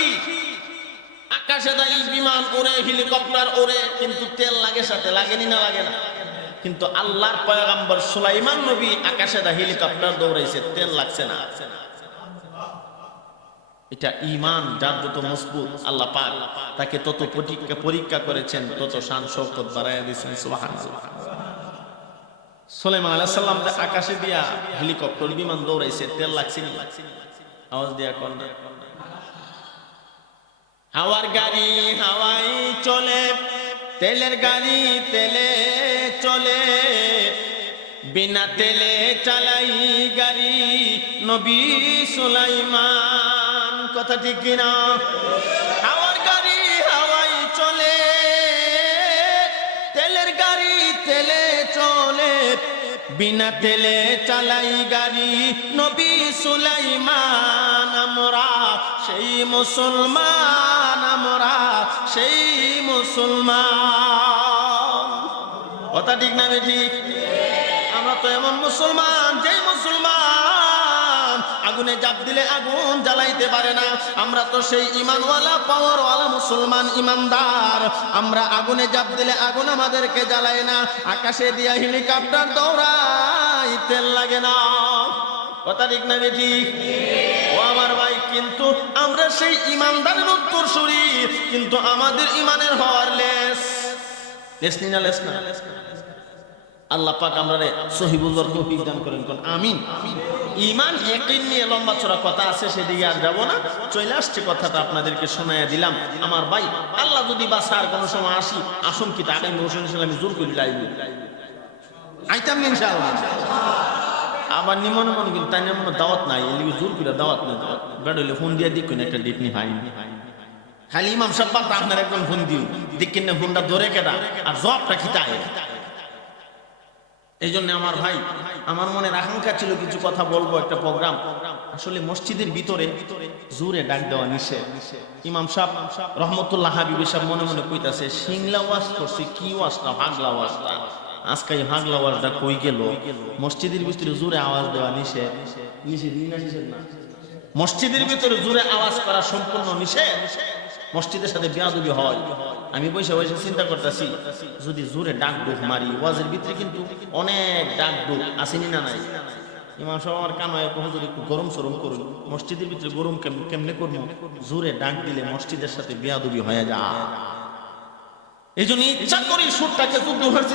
আকাশে দাঁড়িয়ে বিমান ওড়ে, হেলিকপ্টার ওড়ে, কিন্তু তেল লাগে সাথে, লাগেনি না? লাগে না। কিন্তু আল্লাহর পয়গম্বর সুলাইমান নবী আকাশে দা হেলিকপ্টার দৌড়াইছে, তেল লাগছে না। এটা ঈমান, যার যত মজবুত আল্লাহ পাক তাকে তত পরীক্ষা করেছেন, তত শান শৌকত বাড়াইয়া দিয়েছেন। সুবহানাল্লাহ। সুলাইমান আলাইহিস সালাম আকাশে দিয়া হেলিকপ্টার বিমান দৌড়াইছে, তেল লাগছে না? আওয়াজ দিয়া কোন না। হাওয়ার গাড়ি হাওয়াই চলে, তেলের গাড়ি তেলে চলে, বিনা তেলে চালাই গাড়ি নবী সুলাইমান। কথা ঠিক কিনা? হাওয়ার গাড়ি হাওয়াই চলে, বিনা তেলে চালাই গাড়ি নবী সুলাইমান আমরা সেই মুসলমান, আমরা সেই মুসলমান। কথা ঠিক না ঠিক? আমরা তো এমন মুসলমান যেই মুসলমান আগুনে জাপ দিলে আগুন জ্বালাইতে পারে না। আমরা তো সেই ইমানওয়ালা পাওয়ারওয়ালা মুসলমান, ইমানদার। আমরা আগুনে জাপ দিলে আগুন আমাদেরকে জ্বালায় না। আকাশে দিয়া হেলিকপ্টার দৌড়াই, তেল লাগে না। কথা ঠিক না ঠিক? ও আমার ভাই, কিন্তু আমরা সেই ইমানদারের উত্তরসূরি, কিন্তু আমাদের ইমানের হওয়ার লেস নি না, লেস না। আল্লাহ পাক আমরারে সহিবুল্লাহর তৌফিক দান করেন, কোন আমিন। ঈমান ইয়াকিন নিয়ে লম্বা চড়া কথা আছে, সেদিকে আর যাব না। চলে আসছে কথাটা আপনাদেরকে শোনায়া দিলাম। আমার ভাই, আল্লাহ যদি বাসার কোনো সময় আসি, আসুন কি তা আগামী হোসেন ইসলামী জোর করি লাইবি আইতাম ইনশাআল্লাহ। আবার নিমন মন কিন্তু তাই নিয়ম দাওয়াত নাই, এলিগে জোর করে দাওয়াত নেই। বেড হইলে ফোন দিয়ে দিক একটা ডেট নি হাই খালি ইমাম সাহেব আপনার একজন ফোন দিও, দিকেন না ফোনটা ধরে কেটা আর জবটা খিতায়। এই জন্য আমার ভাই, আমার মনের আকাঙ্ক্ষা ছিল কিছু কথা বলবো, একটা প্রোগ্রাম। আসলে মসজিদের ভিতরে জোরে ডাক দেওয়া নিষেধ। ইমাম সাহেব রহমতুল্লাহ হাবিবি সাহেব মনে মনে কইতাছে, সিংলা ওয়াজ করছে, কি ওয়াজটা? ভাগলা ওয়াজটা। আজকে এই ভাগলা ওয়াজটা কই গেল? মসজিদের ভিতরে জোরে আওয়াজ দেওয়া নিষেধ। নিষেধ না, মসজিদের ভিতরে জোরে আওয়াজ করা সম্পূর্ণ নিষেধ। মসজিদের সাথে বেয়াদবি হয়। আমি বসে বসে চিন্তা করতেছি, যদি জোরে ডাক ডুক মারি, ওয়াজের ভিতরে কিন্তু অনেক ডাক ডুক আসেনি না নাই? ইমাম সাহেব আমার কান হয়, হুজুর একটু গরম সরম করুন। মসজিদের ভিতরে গরম কেমনে করবো? জোরে ডাক দিলে মসজিদের সাথে বেয়াদবি হয়ে যায়। এই জন্য ইচ্ছা করি সুরটাকে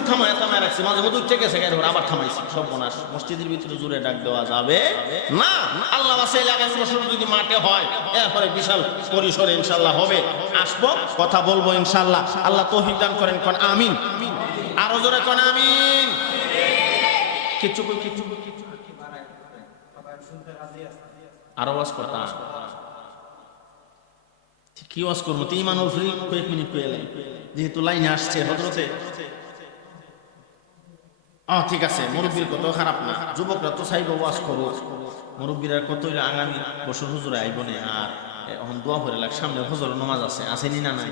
থামায় রাখছি, মাঝে মধ্যে উঠে গেছে, আবার থামাইছি। সব মনাস মসজিদের ভিতরে জোরে ডাক দেওয়া যাবে না। আল্লাহ বাসাইলে আগামী বছর যদি মাঠে হয়, এরপরে বিশাল পরিসরে ইনশাল্লাহ হবে, আসবো, কথা বলবো ইনশাল্লাহ। আল্লাহ তৌফিক দান করেন, কোন আমিন। আরো জোরে কোন আমিন। কিছু আরো ওয়াজ করতাম, কি ওয়াজ করবো? তিন মানুষ কয়েক মিনিট পেয়ে এলেন, যেহেতু লাইনে আসছে হযরতে। ঠিক আছে, মুরব্বীর কত খারাপ না, যুবকরা তো চাইব ওয়াজ করবো। মুরব্বীরা কত আগামী বছর হুজুরে আইব না, আর এখন দোয়া করে লাগ, সামনে ফজর নামাজ আছে, আসেনি না নাই?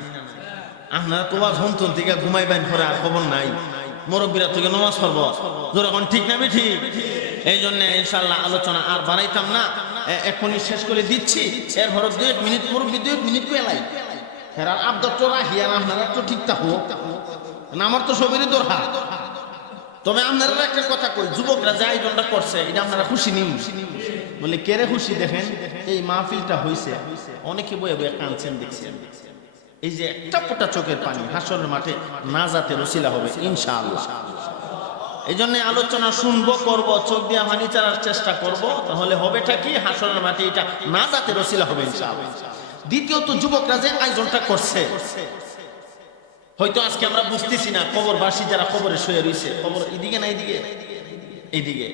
আপনারা তো ওয়াজ হন্তন থেকে ঘুমাইবেন, পরে আর খবর নাই। মুরব্বীরা থেকে নামাজ পড়বো, যখন ঠিক না ঠিক। এই জন্য ইনশাআল্লাহ আলোচনা আর বাড়াইতাম না, এখনই শেষ করে দিচ্ছি। এরপর 2 মিনিট মুরব্বী 2 মিনিট পেলাই হেরার আবদত্তর রাখিয়া আপনারা তো ঠিক থাকো না, আমার তো সবেরই দরকার। তবে আপনারা একটা কথা কই, যুবকরা যে আয়োজনটা করছে, এটা আপনারা খুশি নিন? বলে কেরে খুশি? দেখেন এই মাহফিলটা হইছে, অনেকে বয়ে বয়ে কাঁদছেন, দেখছেন। এই যে একটা ফোঁটা চোখের পানি হাসরের মাঠে নাজাতের ওসিলা হবে ইনশাআল্লাহ। এই জন্য আলোচনা শুনবো, করবো, চোখ দিয়ে পানি চালার চেষ্টা করব, তাহলে হবেটা কি? হাসরের মাঠে এটা নাজাতের ওসিলা হবে ইনশাআল্লাহ। দ্বিতীয়ত, যুবকরা যে আয়োজনটা করছে, হয়তো আজকে আমরা বুঝতেছি না, কবরবাসী যারা কবরে শুয়ে রয়েছে, কবর এদিকে না এইদিকে, এইদিকে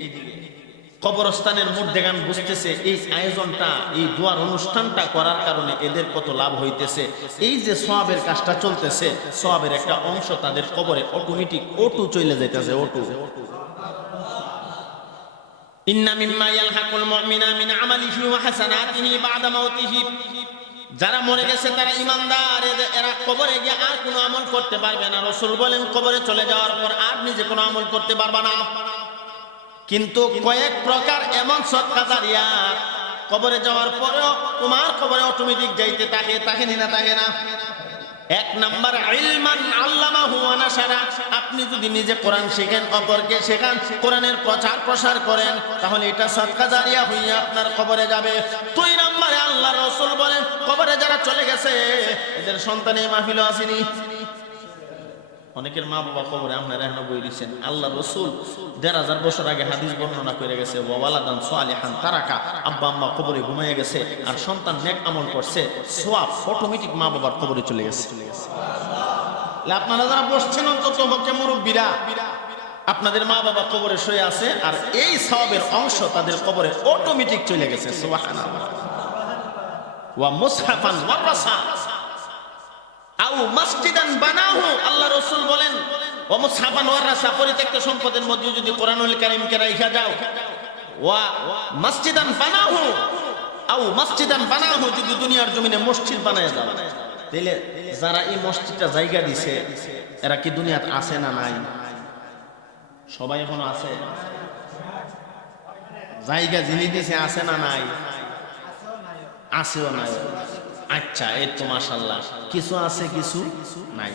কবরস্থানের মধ্যেখান বুঝতেছে এই আয়োজনটা, এই দোয়ার অনুষ্ঠানটা করার কারণে এদের কত লাভ হইতেছে। এই যে সওয়াবের কাজটা চলতেছে, সওয়াবের একটা অংশ তাদের কবরে অটোমেটিক অটো চলে যাইতেছে। অটো ইন্না মিম্মা ইয়ালহাকুল মুমিনা মিন আমালিহি ওয়া হাসানাতিহি বা'দা মাউতিহি। যারা মরে গেছে তারা ইমানদার, এরা কবরে গিয়ে আর কোনো আমল করতে পারবে না। রাসূল বলেন, কবরে চলে যাওয়ার পর আর নিজে কোনো আমল করতে পারবে না। কিন্তু কয়েক প্রকার এমন সদকা জারিয়া কবরে যাওয়ার পরেও তোমার কবরে অটোমেটিক যাইতে থাকে না? এক নাম্বার, ইলমান আল্লামাহু ওয়া নাশারা। আপনি যদি নিজে কোরআন শিখেন, অপরকে শেখান, কোরআনের প্রচার প্রসার করেন, তাহলে এটা সদকা জারিয়া হইয়া আপনার কবরে যাবে। 2 নম্বরে, আল্লাহ রাসূল বলেন, কবরে যারা চলে গেছে এদের সন্তানের মাহফিলও আসেনি। অনেকের মা বাবা কবরে, আপনারা এখন বই দিচ্ছেন। আল্লাহ রাসূল 1000 বছর আগে হাদিস বর্ণনা করে গেছে, ওয়ালাদান সালিহান তারাকা। আব্বা আম্মা কবরে ঘুমাইয়া গেছে আর সন্তান নেক আমল করছে, সওয়াব অটোমেটিক মা বাবার কবরে চলে গেছে। আপনারা যারা বসছেন, অন্তত হচ্ছে মুরব্বীরা, আপনাদের মা বাবা কবরে শুয়ে আছে আর এই সওয়াবের অংশ তাদের কবরে অটোমেটিক চলে গেছে। সুবহানাল্লাহ। ওয়া মুসহাফান ওয়ারাসা আও মসজিদান বানাহু। আল্লাহ রাসূল বলেন, ও মুসহাফান ওয়া রাসা পরিত্যক্ত সম্পদের মধ্যে যদি কোরআনুল কারীমকে রাইখা যাও, ওয়া মসজিদান বানাহু আও মসজিদান বানাহু, যদি দুনিয়ার জমিনে মসজিদ বানায় দাও, তাহলে যারা এই মসজিদটা জায়গা দিছে এরা কি দুনিয়াতে আছে না নাই? সবাই এখনো আছে? জায়গা যিনি দিছে আছে না নাই? আছেও নাই। আচ্ছা, এই তো মাশাআল্লাহ, কিছু আছে কিছু নাই।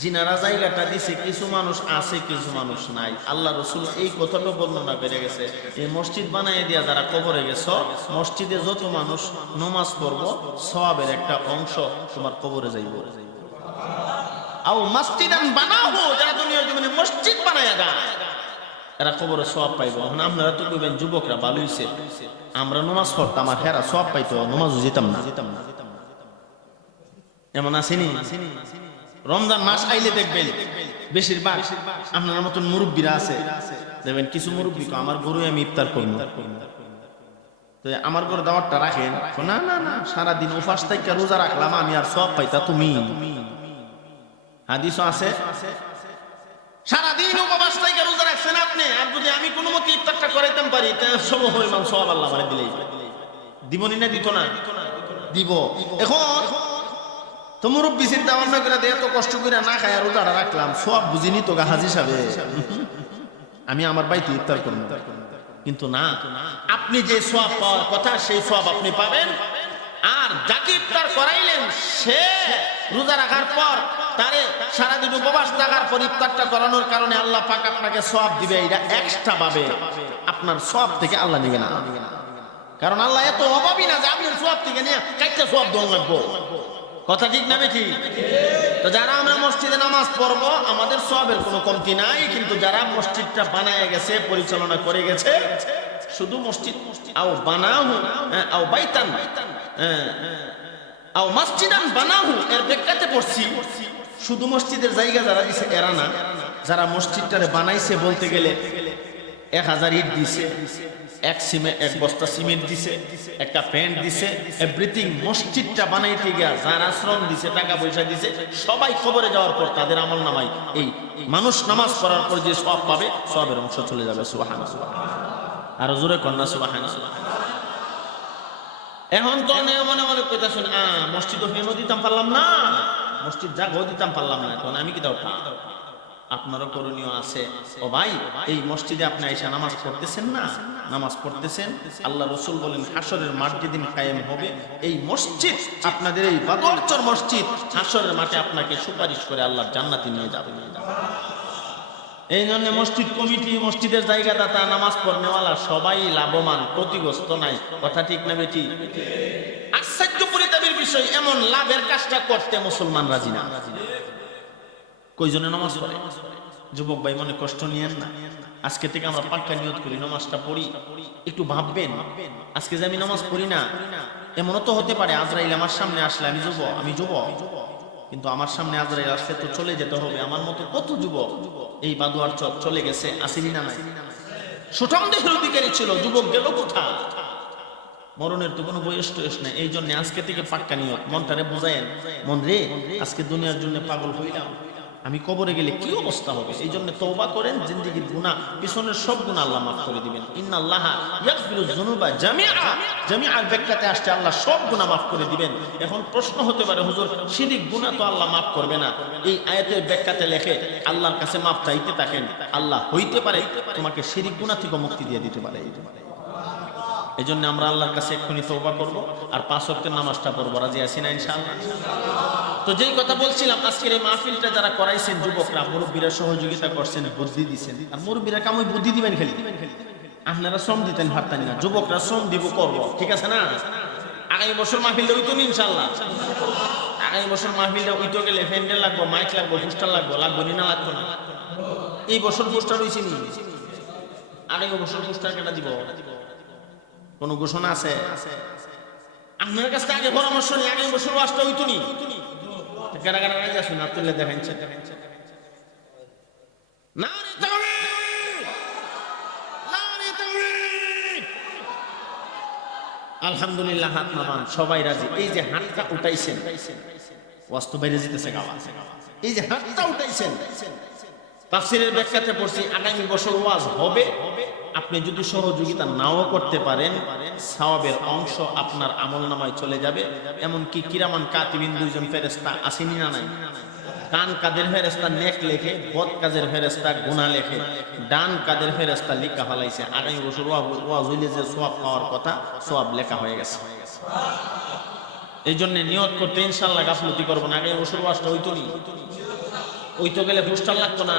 যিনারা জায়গাটা দিছে কিছু মানুষ আছে কিছু মানুষ নাই। আল্লাহ রাসূল এই কথাটা বর্ণনা করে গেছে, এই মসজিদ বানায় দিয়া যারা কবরে গেছো, মসজিদে যত মানুষ নামাজ পড়বো সওয়াবের একটা অংশ তোমার কবরে যাইব। আও মসজিদান বানাহু, যারা দুনিয়ার জমিনে মসজিদ বানায়া দেয় এরা কবরে সওয়াব পাইবো। এখন আপনারা তো কইবেন যুবকরা ভালো হইছে, আমরা নামাজ পড়তাম আর হেরা সওয়াব পাইতো, নামাজও যেতাম না। এমন আসেনি? রমজান মাস আইলে দেখবেন বেশিরভাগ আপনার মতন মুরব্বীরা আছে, দেখবেন কিছু মুরব্বী আমার গরু আমি ইফতার করব, তো আমার গরু দাওয়াতটা রাখেন। না না না, সারাদিন উপাস থেকে রোজা রাখলাম আমি, আর সওয়াব পাইতা তুমি। হাদিসও আছে, সারাদিন উপবাস থেকে রোজা রাখছেন আপনি, আর যদি আমি কোনো মতে ইফতারটা করাইতাম পারি তা সব পরিমাণ সওয়াব আল্লাহ আমারে দিলেই। দিবনি না দিত না? দিব। এখন তো মুরব্বী চিন্তা ভাবনা করে এত কষ্ট করে না খায় রোজাটা রাখলাম, সওয়াব বুঝিনি তো হাজি সাহেব, আমি আমার বাড়িতে ইফতার করব। কিন্তু না, আপনি যে সওয়াব পাওয়ার কথা সেই সওয়াব আপনি পাবেন। আর যাকে ইফতার করাইলেন সে রোজা রাখার পর তারে সারাদিন উপবাস থাকার পর ইফতারটা করানোর কারণে আল্লাহ পাক আপনাকে সওয়াব দিবে, এটা এক্সট্রা ভাবে আপনার সওয়াব থেকে আল্লাহ নেবে না। কারণ আল্লাহ এত অভাবী না যে আপনার সওয়াব থেকে নিয়ে কাইটা সওয়াব দেওয়া লাগবো। কথা ঠিক না বেঠি? তো যারা আমরা মসজিদে নামাজ পড়বো আমাদের সওয়াবের কোনো কমতি নাই, কিন্তু যারা মসজিদটা বানায় গেছে, পরিচালনা করে গেছে, শুধু মসজিদ আও বানাহু আও বাইতান আও মসজিদান বানাহু এর ব্যাখ্যাতে পড়ছি, শুধু মসজিদের জায়গা যারা দিছে এরা না, যারা মসজিদটারে বানাইছে বলতে গেলে 1000 ইট দিছে, এক বস্তা সিমেন্ট দিছে, একটা প্যান্ট দিছে, এভরিথিং মসজিদটা বানাইতে গিয়া যারা শ্রম দিছে, টাকা পয়সা দিছে, সবাই কবরে যাওয়ার পর তাদের আমল নামায় এই মানুষ নামাজ পড়ার পর যে সওয়াব পাবে সওয়াবের অংশ চলে যাবে। সুবহানাল্লাহ। আর জোরে কন্যা সুবহানাল্লাহ। এখন তো মনে মনে কইতাছেন মসজিদ ফেমো দিতাম পারলাম না, মসজিদ জাগো দিতাম পারলাম না, তখন আমি কি দাও? আপনারও করণীয় আছে। ও ভাই, এই মসজিদে আপনি আইসা নামাজ পড়তেছেন না, নামাজ পড়তেছেন, আল্লাহ রাসূল বলেন হাসরের মাঠ যেদিন কায়েম হবে এই মসজিদ, আপনাদের এই বদরচর মসজিদ হাসরের মাঠে আপনাকে সুপারিশ করে আল্লাহর জান্নাতে নিয়ে যাবে। এই জন্য মসজিদ কমিটি, মসজিদের জায়গাদাতা, নামাজ পড়নেওয়ালা সবাই লাভবান, ক্ষতিগ্রস্ত নাই। কথা ঠিক না বেটি? আশ্চর্য পরিতাপের বিষয়, এমন লাভের কাজটা করতে মুসলমান রাজি না। কয়জনে নামাজ পড়ে? যুবক ভাই মনে কষ্ট নিয়েন না, আজকে থেকে আমরা পাক্কা নিয়ত করি নামাজটা পড়ি। একটু ভাববেন, আজকে যে আমি নামাজ পড়ি না, এমনও তো হতে পারে আজরাইল আমার সামনে আসলে আমি যুবক, কিন্তু আমার সামনে আজরাইল আসলে তো চলে যেতে হবে। আমার মতো কত যুবক এই বাদুয়ার চর চলে গেছে, আসেনি না? নাই। সুঠাম দেহের অধিকারী ছিল, যুবক গেল কোথায়? মরণের তো কোনো বয়স টয়স নেই। এই জন্য আজকে থেকে পাক্কা নিয়ত, মনটারে বুঝায়েন, মন রে আজকে দুনিয়ার জন্য পাগল হইলাম, আমি কবরে গেলে কি অবস্থা হবে। এই জন্য তওবা করেন, জিন্দেগীর গুনাহ পিছনের সব গুনাহ আল্লাহ মাফ করে দিবেন। ইন্নাল্লাহা ইয়াগফিরুয যুনুবা জামিআ ব্যাখ্যাতে আসছে আল্লাহ সব গুনাহ মাফ করে দিবেন। এখন প্রশ্ন হতে পারে, হুজুর শিরক গুনাহ তো আল্লাহ মাফ করবে না, এই আয়াতের ব্যাখ্যাতে লেখে আল্লাহর কাছে মাফ চাইতে থাকেন, আল্লাহ হইতে পারে তোমাকে শিরক গুনাহ থেকে মুক্তি দিয়ে দিতে পারে। এই জন্য আমরা আল্লাহর কাছে এক্ষুনি তওবা করব আর 5 ওয়াক্তের নামাজটা পড়ব। রাজি আছি না ইনশাআল্লাহ? তো যেই কথা বলছিলাম, আজকের এই মাহফিলটা যারা করাইছেন যুবকরা, মুরব্বীরা সহযোগিতা করছেন, বুদ্ধি দিচ্ছেন। আর মুরব্বীরা কামই বুদ্ধি দিবেন, খালি আপনারা শ্রম দিতেন পারতেন না, যুবকরা শ্রম দিব করব, ঠিক আছে না? আগামী বছর মাহফিলটা হইতো না ইনশাআল্লাহ? আগামী বছর মাহফিলটা হইতো গেলে প্যান্ডেল লাগবো, মাইক লাগবো, পোস্টার লাগবো না লাগবো না? এই বছর পোস্টার হইছে নি? আগামী বছর পোস্টার কেটা দিব? কোন ঘোষণা আছে? আপনার কাছে আগে পরামর্শ নিয়ে আগামী বছর ওয়াজটা হইতো নি? কারা কারা রাজি আছেন? হাত তুলে দেখাচ্ছেন। নারে তাকবীর, নারে তাকবীর। আলহামদুলিল্লাহ, হাত নামান, সবাই রাজি। এই যে হাতটা উঠাইছেন, ওয়াজ তো বাইরে যেতেছে গাওয়া, এই যে হাতটা উঠাইছেন তাফসীরের ব্যাখ্যাতে পড়ছি আগামী বছর ওয়াজ হবে, আপনি যদি সহযোগিতা নাও করতে পারেন সওয়াবের অংশ আপনার আমলনামায় চলে যাবে। এমনকি কিরামান কাতিবিন দুইজন ফেরেশতা আসেনি না নাই? ডান কাদের ফেরেশতা নেক লেখে, বদ কাজের ফেরেশতা গুনাহ লেখে। ডান কাদের ফেরেশতা লিখা ফলাইছে, আগামী বছর ওয়াজ হইলে যে সওয়াব পাওয়ার কথা সওয়াব লেখা হয়ে গেছে। এই জন্য নিয়ত করতে ইনশাআল্লাহ গাফলতি করবো না। আগামী বছর ওয়াজটা হইতো নি, ওই তো গেলে পোস্টার লাগতো না।